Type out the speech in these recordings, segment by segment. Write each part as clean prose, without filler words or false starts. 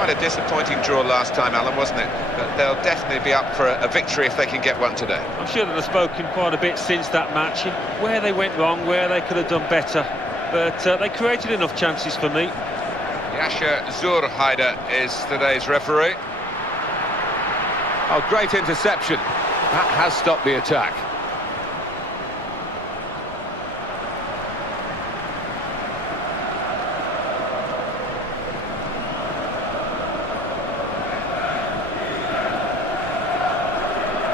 quite a disappointing draw last time, Alan, wasn't it? But they'll definitely be up for a victory if they can get one today. I'm sure that they've spoken quite a bit since that match, where they went wrong, where they could have done better. But they created enough chances for me. Yasha Zurhaider is today's referee. Oh, great interception. That has stopped the attack.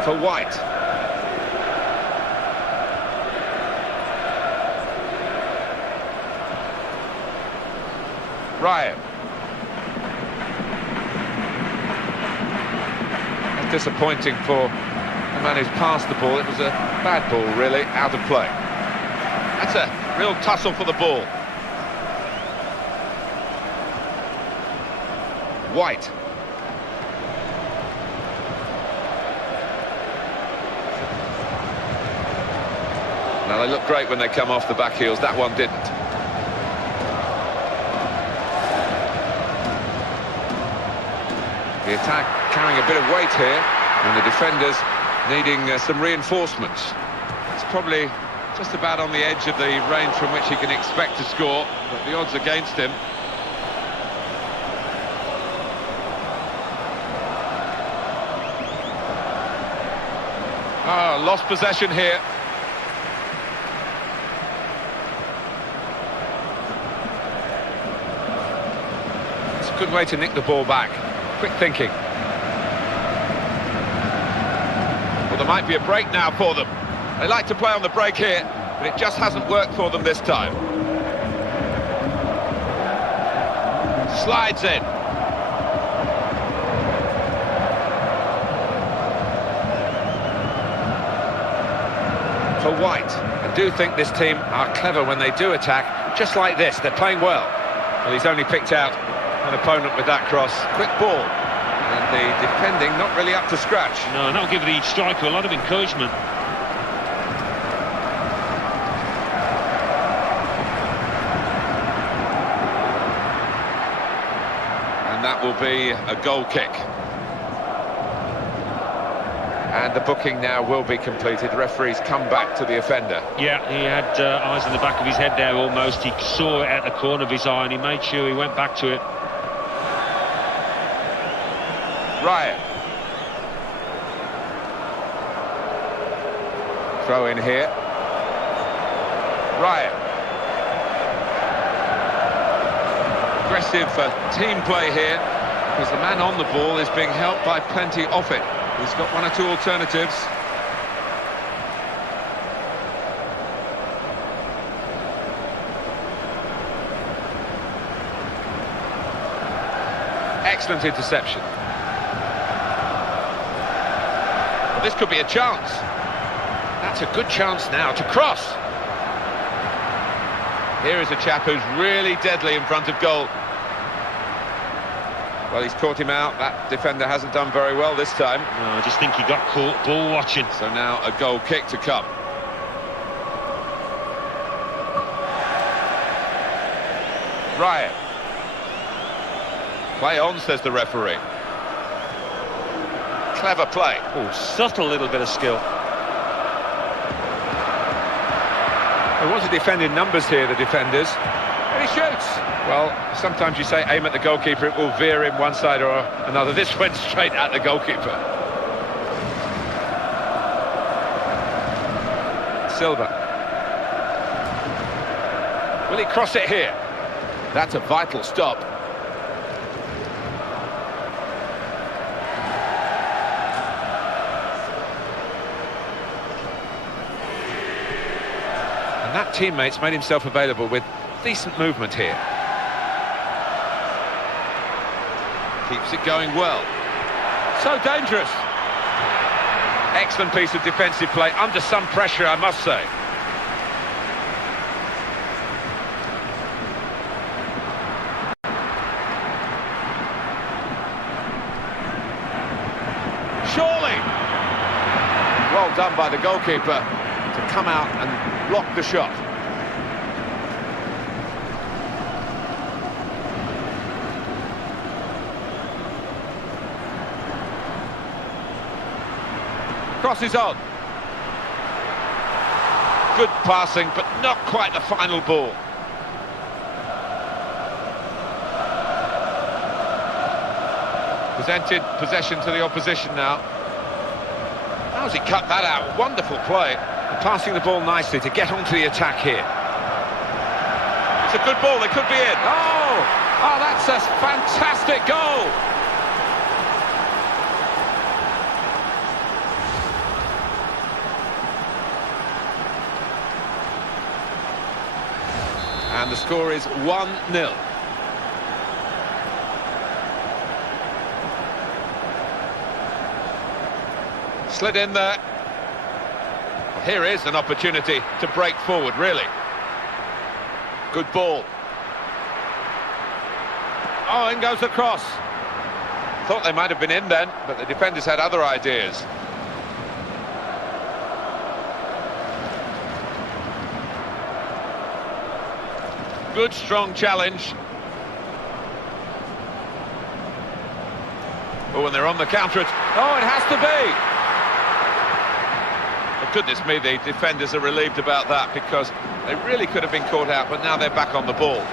For White. Ryan. That's disappointing for the man who's passed the ball. It was a bad ball, really, out of play. That's a real tussle for the ball. White. Now, they look great when they come off the back heels. That one didn't. The attack carrying a bit of weight here, and the defenders needing some reinforcements. It's probably just about on the edge of the range from which he can expect to score, but the odds against him. Ah, lost possession here. It's a good way to nick the ball back. Quick thinking. Well, there might be a break now for them. They like to play on the break here, but it just hasn't worked for them this time. Slides in. For White. I do think this team are clever when they do attack, just like this. They're playing well. Well, he's only picked out an opponent with that cross. Quick ball. And the defending not really up to scratch. No, and that'll give the striker a lot of encouragement. And that will be a goal kick. And the booking now will be completed. The referee's come back to the offender. Yeah, he had eyes in the back of his head there almost. He saw it at the corner of his eye and he made sure he went back to it. Ryan. Throw in here. Ryan. Aggressive team play here, because the man on the ball is being helped by plenty off it. He's got one or two alternatives. Excellent interception. Well, this could be a chance. That's a good chance now to cross. Here is a chap who's really deadly in front of goal. Well, he's caught him out. That defender hasn't done very well this time. No, I just think he got caught ball watching. So now a goal kick to come. Ryan. Play on, says the referee. Clever play. Oh, subtle little bit of skill. They want to defend in numbers here, the defenders. And he shoots. Well, sometimes you say aim at the goalkeeper, it will veer him one side or another. This went straight at the goalkeeper. Silva. Will he cross it here? That's a vital stop. And that teammate's made himself available with decent movement here. Keeps it going well. So dangerous. Excellent piece of defensive play, under some pressure, I must say. Surely. Well done by the goalkeeper to come out and block the shot. crosses on. Good passing, but not quite the final ball. Presented possession to the opposition now. How's he cut that out? Wonderful play. And passing the ball nicely to get onto the attack here. It's a good ball, they could be in. Oh, that's a fantastic goal. And the score is 1-0. Slid in there. Here is an opportunity to break forward, really. Good ball. Oh, in goes the cross. Thought they might have been in then, but the defenders had other ideas. Good, strong challenge. Oh, and they're on the counter. Oh, it has to be. Oh, goodness me, the defenders are relieved about that because they really could have been caught out, but now they're back on the ball.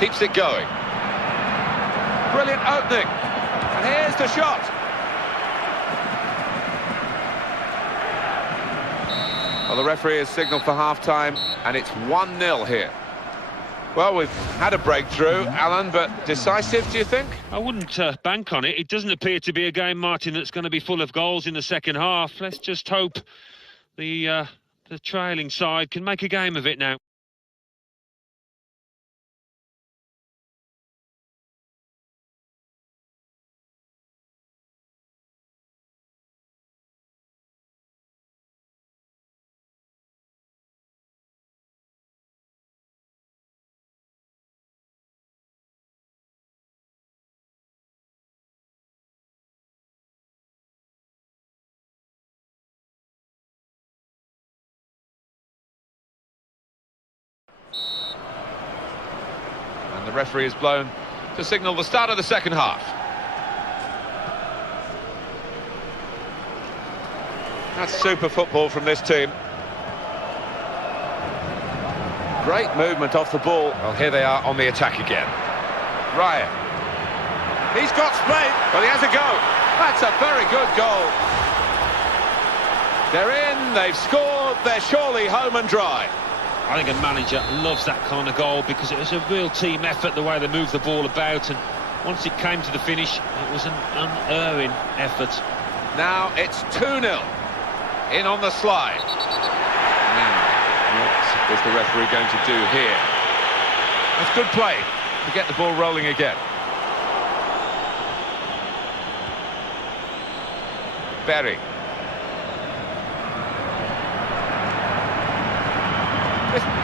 Keeps it going. Brilliant opening. And here's the shot. Well, the referee has signalled for half-time, and it's 1-0 here. Well, we've had a breakthrough, Alan, but decisive, do you think? I wouldn't bank on it. It doesn't appear to be a game, Martin, that's going to be full of goals in the second half. Let's just hope the trailing side can make a game of it now. And the referee is blown to signal the start of the second half. That's super football from this team. Great movement off the ball. Well, here they are on the attack again. Ryan. He's got space. Well, he has a go. That's a very good goal. They're in, they've scored, they're surely home and dry. I think a manager loves that kind of goal because it was a real team effort, the way they moved the ball about, and once it came to the finish, it was an unerring effort. Now it's 2-0. In on the slide. What is the referee going to do here? That's good play to get the ball rolling again. Berry.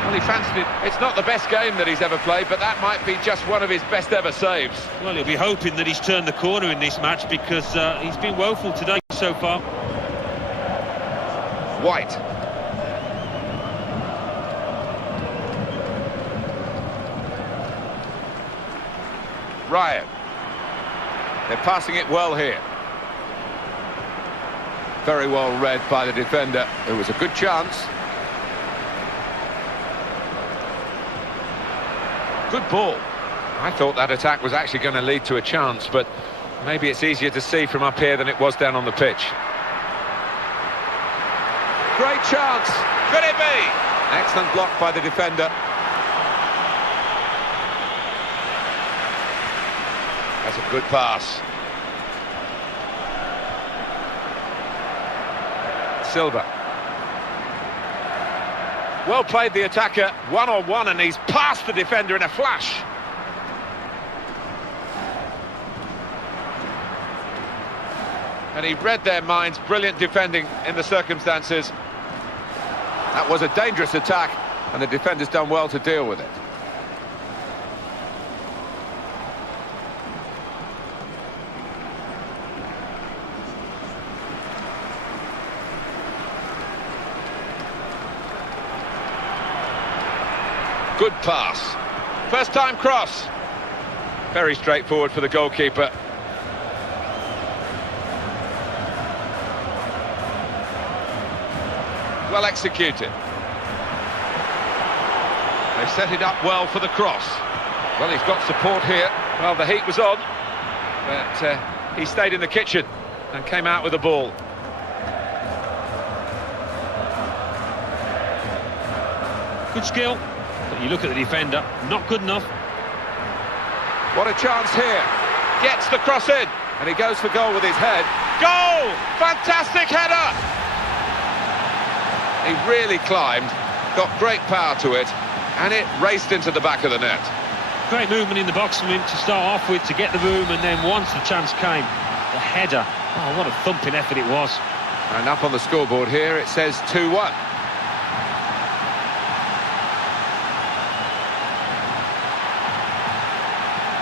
Well, he fancied it. It's not the best game that he's ever played, but that might be just one of his best ever saves. Well, he'll be hoping that he's turned the corner in this match because he's been woeful today so far. White. Ryan. They're passing it well here. Very well read by the defender. It was a good chance. Good ball. I thought that attack was actually going to lead to a chance, but maybe it's easier to see from up here than it was down on the pitch. Great chance. Could it be? Excellent block by the defender. That's a good pass. Silva. Well played, the attacker, one-on-one, and he's past the defender in a flash. And he read their minds. Brilliant defending in the circumstances. That was a dangerous attack, and the defender's done well to deal with it. Good pass. First time cross. Very straightforward for the goalkeeper. Well executed. They set it up well for the cross. Well, he's got support here. Well, the heat was on, but he stayed in the kitchen and came out with the ball. Good skill, but you look at the defender, not good enough. What a chance here. Gets the cross in, and he goes for goal with his head. Goal! Fantastic header! He really climbed, got great power to it, and it raced into the back of the net. Great movement in the box from him to start off with, to get the boom, and then once the chance came, the header. Oh, what a thumping effort it was. And up on the scoreboard here, it says 2-1.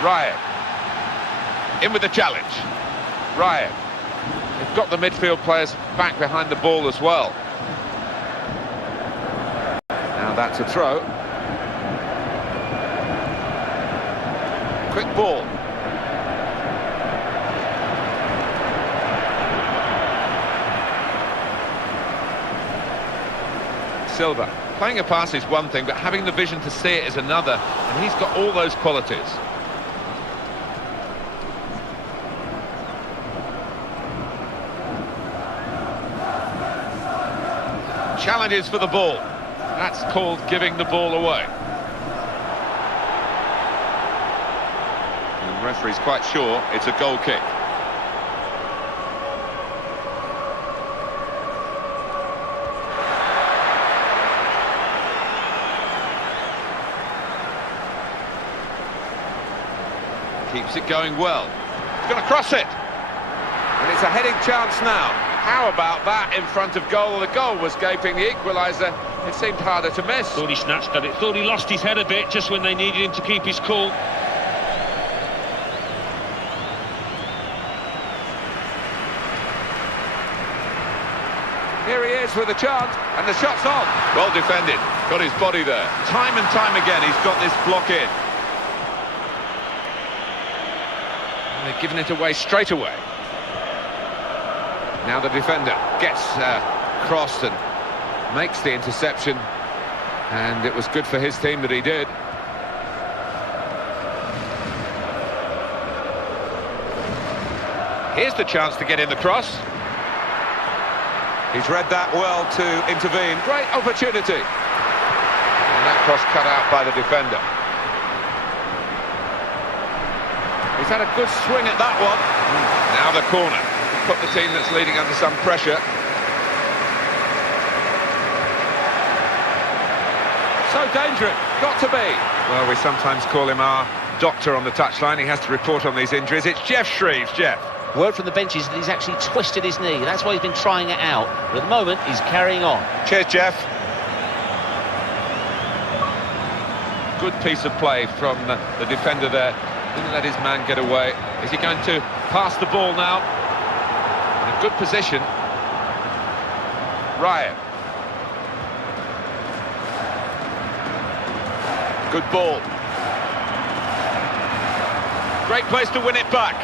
Ryan. In with the challenge. Ryan. They've got the midfield players back behind the ball as well. Now that's a throw. Quick ball. Silva. Playing a pass is one thing, but having the vision to see it is another, and he's got all those qualities. Challenges for the ball. That's called giving the ball away. And the referee's quite sure it's a goal kick. Keeps it going well. He's going to cross it. And it's a heading chance now. How about that in front of goal? The goal was gaping, the equaliser. It seemed harder to miss. Thought he snatched at it, thought he lost his head a bit just when they needed him to keep his cool. Here he is with a chance, and the shot's on. Well defended, got his body there. Time and time again, he's got this block in. And they've given it away straight away. Now the defender gets crossed and makes the interception, and it was good for his team that he did. Here's the chance to get in the cross. He's read that well to intervene. Great opportunity. And that cross cut out by the defender. He's had a good swing at that one. Now the corner. Put the team that's leading under some pressure. So dangerous, got to be. Well, we sometimes call him our doctor on the touchline. He has to report on these injuries. It's Jeff Shreves. Jeff. Word from the bench is that he's actually twisted his knee. That's why he's been trying it out. But at the moment, he's carrying on. Cheers, Jeff. Good piece of play from the defender there. Didn't let his man get away. Is he going to pass the ball now? In a good position. Ryan. Good ball. Great place to win it back.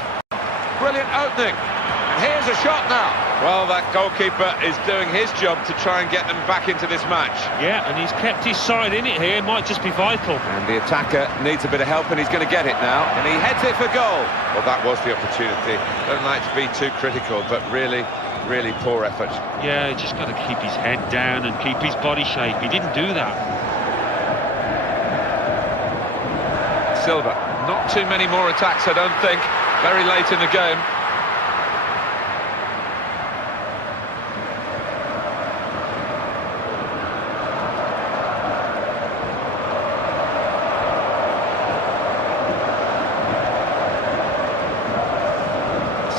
Brilliant opening. And here's a shot now. Well, that goalkeeper is doing his job to try and get them back into this match. Yeah, and he's kept his side in it here. It might just be vital. And the attacker needs a bit of help, and he's going to get it now. And he heads it for goal. Well, that was the opportunity. Don't like to be too critical, but really, really poor effort. Yeah, he's just got to keep his head down and keep his body shape. He didn't do that. Silva. Not too many more attacks, I don't think. Very late in the game.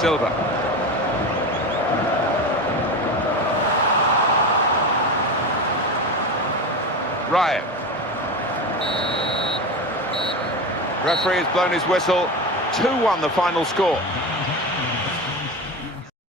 Silva. Ryan. Referee has blown his whistle. 2-1 the final score.